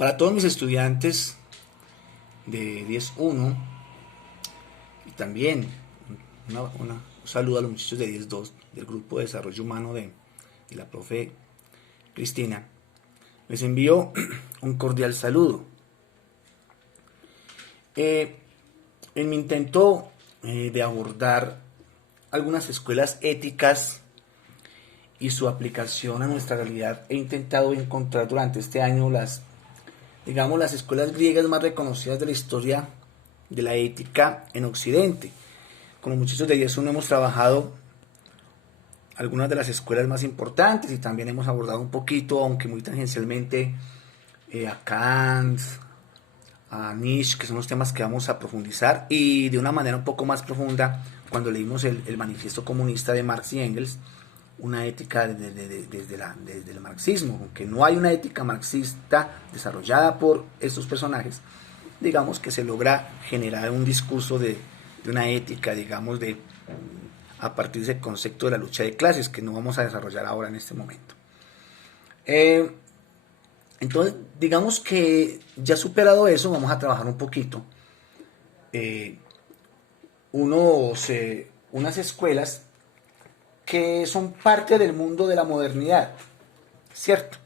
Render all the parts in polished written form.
Para todos mis estudiantes de 10.1 y también un saludo a los muchachos de 10.2 del grupo de desarrollo humano de la profe Cristina, les envío un cordial saludo. En mi intento de abordar algunas escuelas éticas y su aplicación a nuestra realidad, he intentado encontrar durante este año las escuelas griegas más reconocidas de la historia de la ética en Occidente. Con los muchachos de 10.1 hemos trabajado algunas de las escuelas más importantes y también hemos abordado un poquito, aunque muy tangencialmente, a Kant, a Nietzsche, que son los temas que vamos a profundizar, y de una manera un poco más profunda cuando leímos el manifiesto comunista de Marx y Engels, una ética desde el marxismo. Aunque no hay una ética marxista desarrollada por estos personajes, digamos que se logra generar un discurso de una ética, a partir del concepto de la lucha de clases, que no vamos a desarrollar ahora en este momento. Entonces, digamos que ya superado eso, vamos a trabajar un poquito unas escuelas que son parte del mundo de la modernidad, ¿cierto?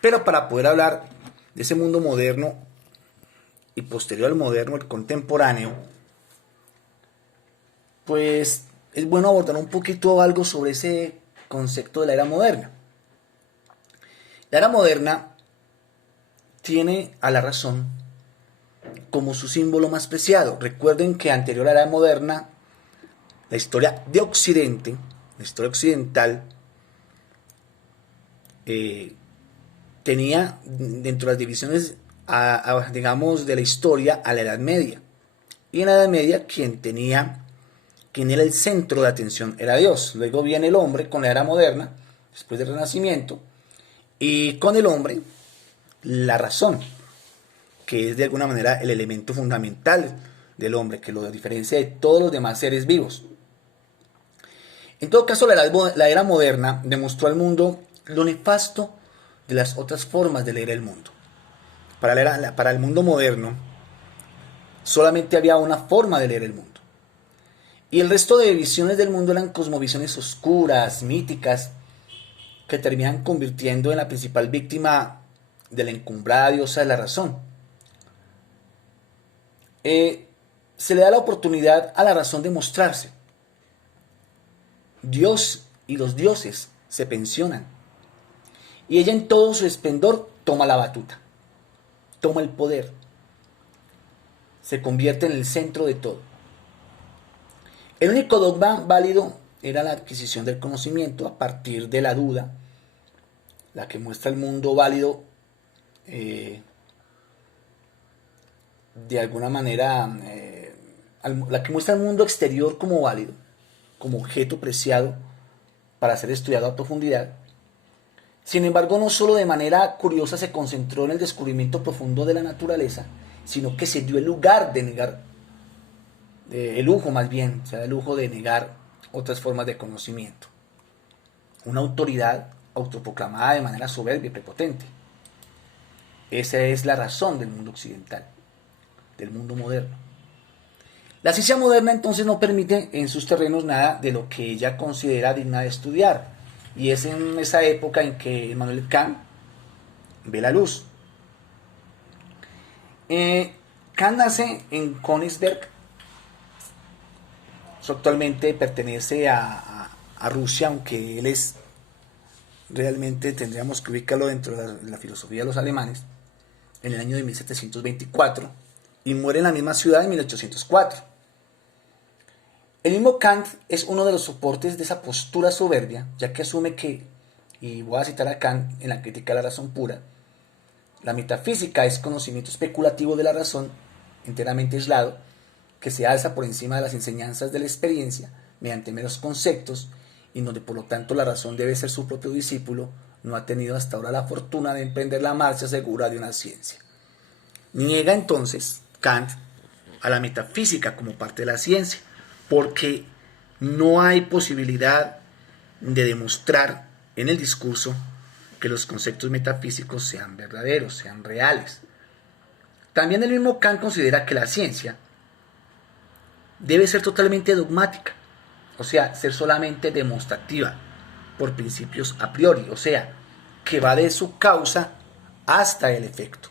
Pero para poder hablar de ese mundo moderno y posterior al moderno, el contemporáneo, pues es bueno abordar un poquito algo sobre ese concepto de la era moderna. La era moderna tiene a la razón como su símbolo más preciado. Recuerden que anterior a la era moderna, la historia de Occidente, la historia occidental, tenía dentro de las divisiones, digamos, de la historia a la Edad Media. Y en la Edad Media quien era el centro de atención era Dios. Luego viene el hombre con la era moderna, después del Renacimiento, y con el hombre la razón, que es de alguna manera el elemento fundamental del hombre, que lo diferencia de todos los demás seres vivos. En todo caso, la era moderna demostró al mundo lo nefasto de las otras formas de leer el mundo. Para el mundo moderno, solamente había una forma de leer el mundo. Y el resto de visiones del mundo eran cosmovisiones oscuras, míticas, que terminan convirtiendo en la principal víctima de la encumbrada diosa de la razón. Se le da la oportunidad a la razón de mostrarse. Dios y los dioses se pensionan. Y ella en todo su esplendor toma la batuta, toma el poder, se convierte en el centro de todo. El único dogma válido era la adquisición del conocimiento a partir de la duda, la que muestra el mundo válido, de alguna manera, la que muestra el mundo exterior como válido, como objeto preciado para ser estudiado a profundidad. Sin embargo, no solo de manera curiosa se concentró en el descubrimiento profundo de la naturaleza, sino que se dio el lugar de negar, el lujo más bien, el lujo de negar otras formas de conocimiento. Una autoridad autoproclamada de manera soberbia y prepotente. Esa es la razón del mundo occidental, del mundo moderno. La ciencia moderna entonces no permite en sus terrenos nada de lo que ella considera digna de estudiar. Y es en esa época en que Immanuel Kant ve la luz. Kant nace en Königsberg. Eso actualmente pertenece a Rusia, aunque él es realmente, tendríamos que ubicarlo dentro de la filosofía de los alemanes, en el año de 1724, y muere en la misma ciudad en 1804. El mismo Kant es uno de los soportes de esa postura soberbia, ya que asume que, y voy a citar a Kant en la crítica de la razón pura, la metafísica es conocimiento especulativo de la razón, enteramente aislado, que se alza por encima de las enseñanzas de la experiencia, mediante meros conceptos, y donde por lo tanto la razón debe ser su propio discípulo, no ha tenido hasta ahora la fortuna de emprender la marcha segura de una ciencia. Niega entonces Kant a la metafísica como parte de la ciencia, porque no hay posibilidad de demostrar en el discurso que los conceptos metafísicos sean verdaderos, sean reales. También el mismo Kant considera que la ciencia debe ser totalmente dogmática, o sea, ser solamente demostrativa por principios a priori, o sea, que va de su causa hasta el efecto.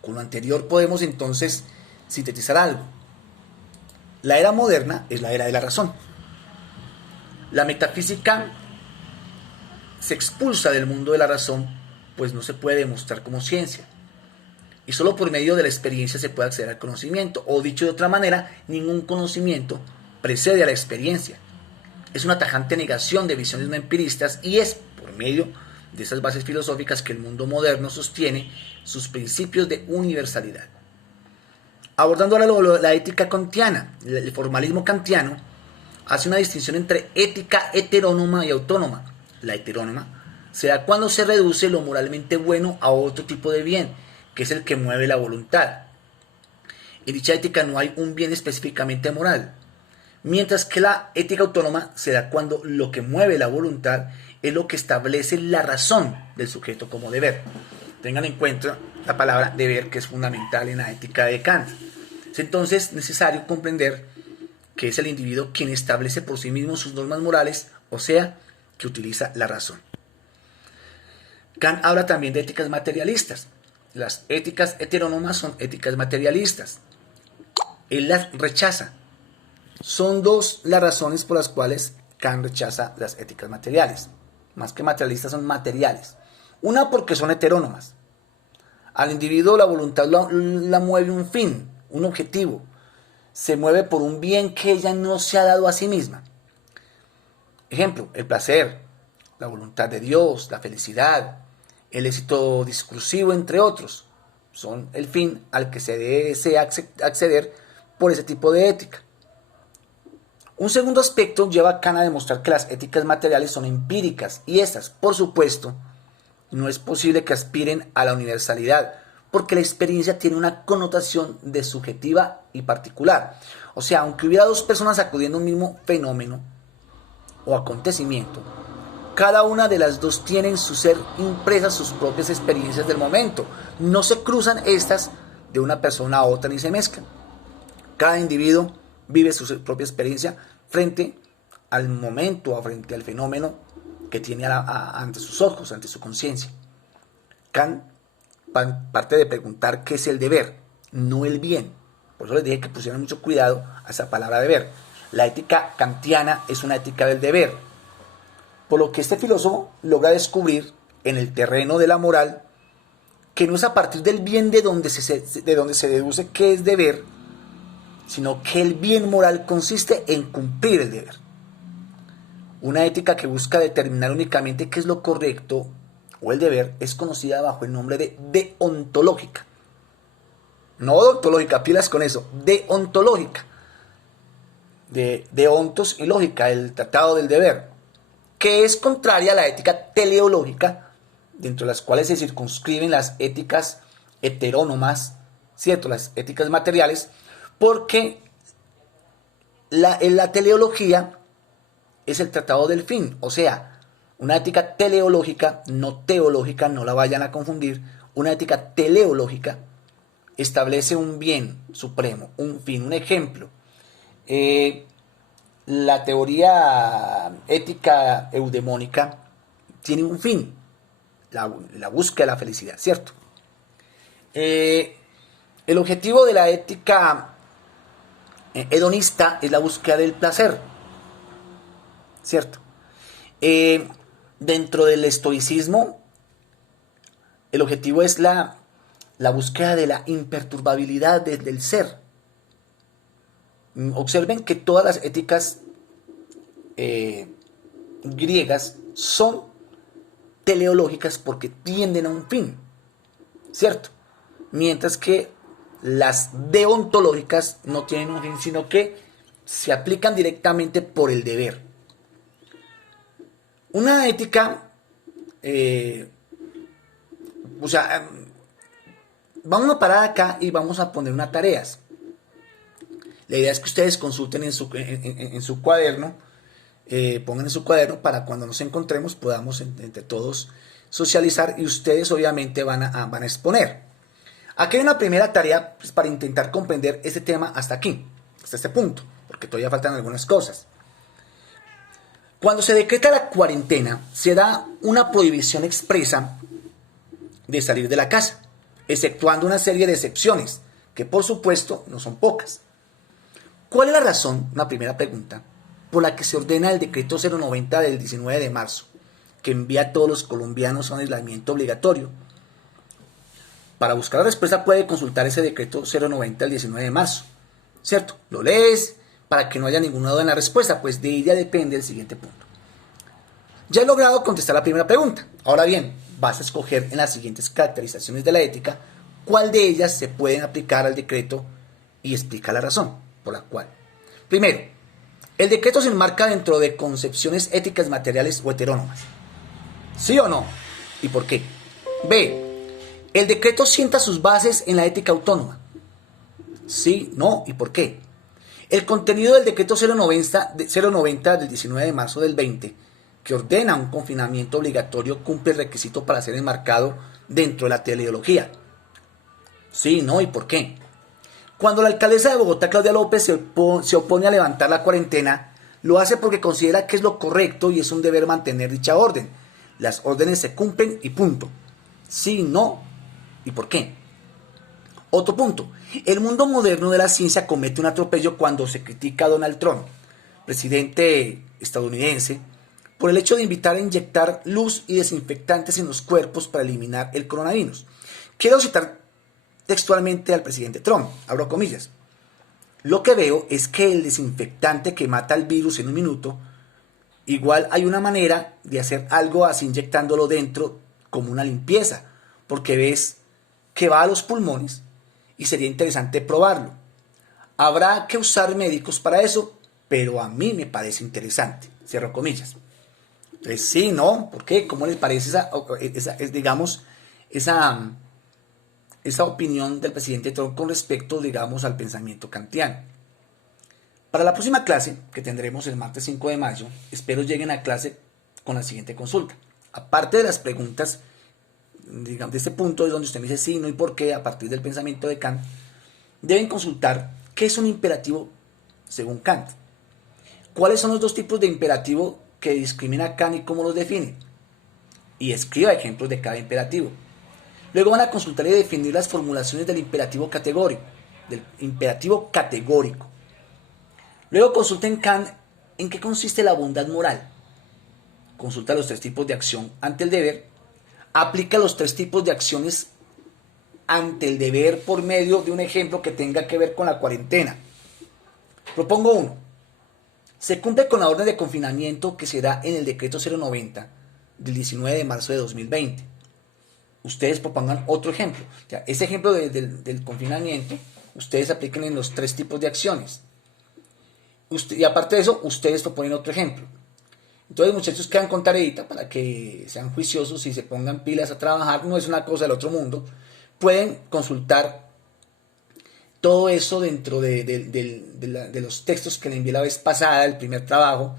Con lo anterior podemos entonces sintetizar algo. La era moderna es la era de la razón. La metafísica se expulsa del mundo de la razón, pues no se puede demostrar como ciencia. Y solo por medio de la experiencia se puede acceder al conocimiento. O dicho de otra manera, ningún conocimiento precede a la experiencia. Es una tajante negación de visiones no empiristas y es por medio de esas bases filosóficas que el mundo moderno sostiene sus principios de universalidad. Abordando ahora la ética kantiana, el formalismo kantiano hace una distinción entre ética heterónoma y autónoma. La heterónoma se da cuando se reduce lo moralmente bueno a otro tipo de bien, que es el que mueve la voluntad. En dicha ética no hay un bien específicamente moral, mientras que la ética autónoma se da cuando lo que mueve la voluntad es lo que establece la razón del sujeto como deber. Tengan en cuenta la palabra deber, que es fundamental en la ética de Kant. Es entonces necesario comprender que es el individuo quien establece por sí mismo sus normas morales, o sea, que utiliza la razón. Kant habla también de éticas materialistas. Las éticas heterónomas son éticas materialistas. Él las rechaza. Son dos las razones por las cuales Kant rechaza las éticas materiales. Más que materialistas, son materiales. Una, porque son heterónomas. Al individuo la voluntad la mueve un fin, un objetivo. Se mueve por un bien que ella no se ha dado a sí misma. Ejemplo, el placer, la voluntad de Dios, la felicidad, el éxito discursivo, entre otros, son el fin al que se desea acceder por ese tipo de ética. Un segundo aspecto lleva a Kant a demostrar que las éticas materiales son empíricas y estas, por supuesto, no es posible que aspiren a la universalidad, porque la experiencia tiene una connotación de subjetiva y particular. O sea, aunque hubiera dos personas acudiendo a un mismo fenómeno o acontecimiento, cada una de las dos tiene en su ser impresas sus propias experiencias del momento. No se cruzan estas de una persona a otra ni se mezclan. Cada individuo vive su propia experiencia frente al momento o frente al fenómeno que tiene ante sus ojos, ante su conciencia. Kant parte de preguntar qué es el deber, no el bien. Por eso les dije que pusieran mucho cuidado a esa palabra deber. La ética kantiana es una ética del deber, por lo que este filósofo logra descubrir en el terreno de la moral que no es a partir del bien de donde se deduce qué es deber, sino que el bien moral consiste en cumplir el deber. Una ética que busca determinar únicamente qué es lo correcto o el deber es conocida bajo el nombre de deontológica. No odontológica, pilas con eso, deontológica. De ontos y lógica, el tratado del deber, que es contraria a la ética teleológica, dentro de las cuales se circunscriben las éticas heterónomas, ¿cierto? Las éticas materiales, porque en la teleología es el tratado del fin, o sea, una ética teleológica, no teológica, no la vayan a confundir. Una ética teleológica establece un bien supremo, un fin, un ejemplo. La teoría ética eudemónica tiene un fin, la búsqueda de la felicidad, ¿cierto? El objetivo de la ética hedonista es la búsqueda del placer, ¿cierto? Dentro del estoicismo, el objetivo es la búsqueda de la imperturbabilidad del ser. Observen que todas las éticas griegas son teleológicas porque tienden a un fin, ¿cierto? Mientras que las deontológicas no tienen un fin, sino que se aplican directamente por el deber. Una ética, vamos a parar acá y vamos a poner unas tareas. La idea es que ustedes consulten en su cuaderno, pongan en su cuaderno para cuando nos encontremos podamos entre todos socializar y ustedes obviamente van a exponer. Aquí hay una primera tarea pues, para intentar comprender este tema hasta aquí, hasta este punto, porque todavía faltan algunas cosas. Cuando se decreta la cuarentena, se da una prohibición expresa de salir de la casa, exceptuando una serie de excepciones, que por supuesto no son pocas. ¿Cuál es la razón, una primera pregunta, por la que se ordena el decreto 090 del 19 de marzo, que envía a todos los colombianos a un aislamiento obligatorio? Para buscar la respuesta puede consultar ese decreto 090 del 19 de marzo, ¿cierto? Lo lees para que no haya ninguna duda en la respuesta, pues de ella depende el siguiente punto. Ya he logrado contestar la primera pregunta. Ahora bien, vas a escoger en las siguientes caracterizaciones de la ética cuál de ellas se pueden aplicar al decreto y explica la razón por la cual. Primero, el decreto se enmarca dentro de concepciones éticas materiales o heterónomas. ¿Sí o no? ¿Y por qué? B. El decreto sienta sus bases en la ética autónoma. ¿Sí? ¿No? ¿Y por qué? El contenido del decreto 090 del 19 de marzo del 20, que ordena un confinamiento obligatorio, cumple el requisito para ser enmarcado dentro de la teleología. ¿Sí? ¿No? ¿Y por qué? Cuando la alcaldesa de Bogotá, Claudia López, se opone a levantar la cuarentena, lo hace porque considera que es lo correcto y es un deber mantener dicha orden. Las órdenes se cumplen y punto. ¿Sí? ¿No? ¿Y por qué? Otro punto. El mundo moderno de la ciencia comete un atropello cuando se critica a Donald Trump, presidente estadounidense, por el hecho de invitar a inyectar luz y desinfectantes en los cuerpos para eliminar el coronavirus. Quiero citar textualmente al presidente Trump, abro comillas. Lo que veo es que el desinfectante que mata el virus en un minuto, igual hay una manera de hacer algo así inyectándolo dentro como una limpieza, porque ves que va a los pulmones y sería interesante probarlo. Habrá que usar médicos para eso, pero a mí me parece interesante. Cierro comillas. Entonces, sí, ¿no? ¿Por qué? ¿Cómo les parece esa opinión del presidente Trump con respecto, digamos, al pensamiento kantiano? Para la próxima clase, que tendremos el martes 5 de mayo, espero lleguen a clase con la siguiente consulta. Aparte de las preguntas, digamos, de este punto es donde usted me dice sí, no y por qué, a partir del pensamiento de Kant, deben consultar qué es un imperativo según Kant. ¿Cuáles son los dos tipos de imperativo que discrimina Kant y cómo los define? Y escriba ejemplos de cada imperativo. Luego van a consultar y definir las formulaciones del imperativo categórico. Luego consulten Kant en qué consiste la bondad moral. Consulta los tres tipos de acción ante el deber. Aplica los tres tipos de acciones ante el deber por medio de un ejemplo que tenga que ver con la cuarentena. Propongo uno. Se cumple con la orden de confinamiento que se da en el decreto 090 del 19 de marzo de 2020. Ustedes propongan otro ejemplo. O sea, ese ejemplo del confinamiento, ustedes apliquen en los tres tipos de acciones. Y aparte de eso, ustedes proponen otro ejemplo. Entonces, muchachos, quedan con tareita para que sean juiciosos y se pongan pilas a trabajar. No es una cosa del otro mundo. Pueden consultar todo eso dentro de los textos que les envié la vez pasada, el primer trabajo,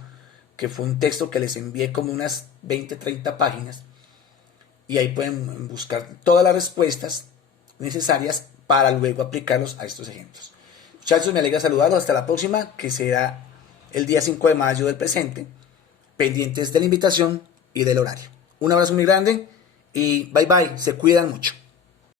que fue un texto que les envié como unas 20, 30 páginas. Y ahí pueden buscar todas las respuestas necesarias para luego aplicarlos a estos ejemplos. Muchachos, me alegra saludarlos. Hasta la próxima, que será el día 5 de mayo del presente. Pendientes de la invitación y del horario. Un abrazo muy grande y bye bye. Se cuidan mucho.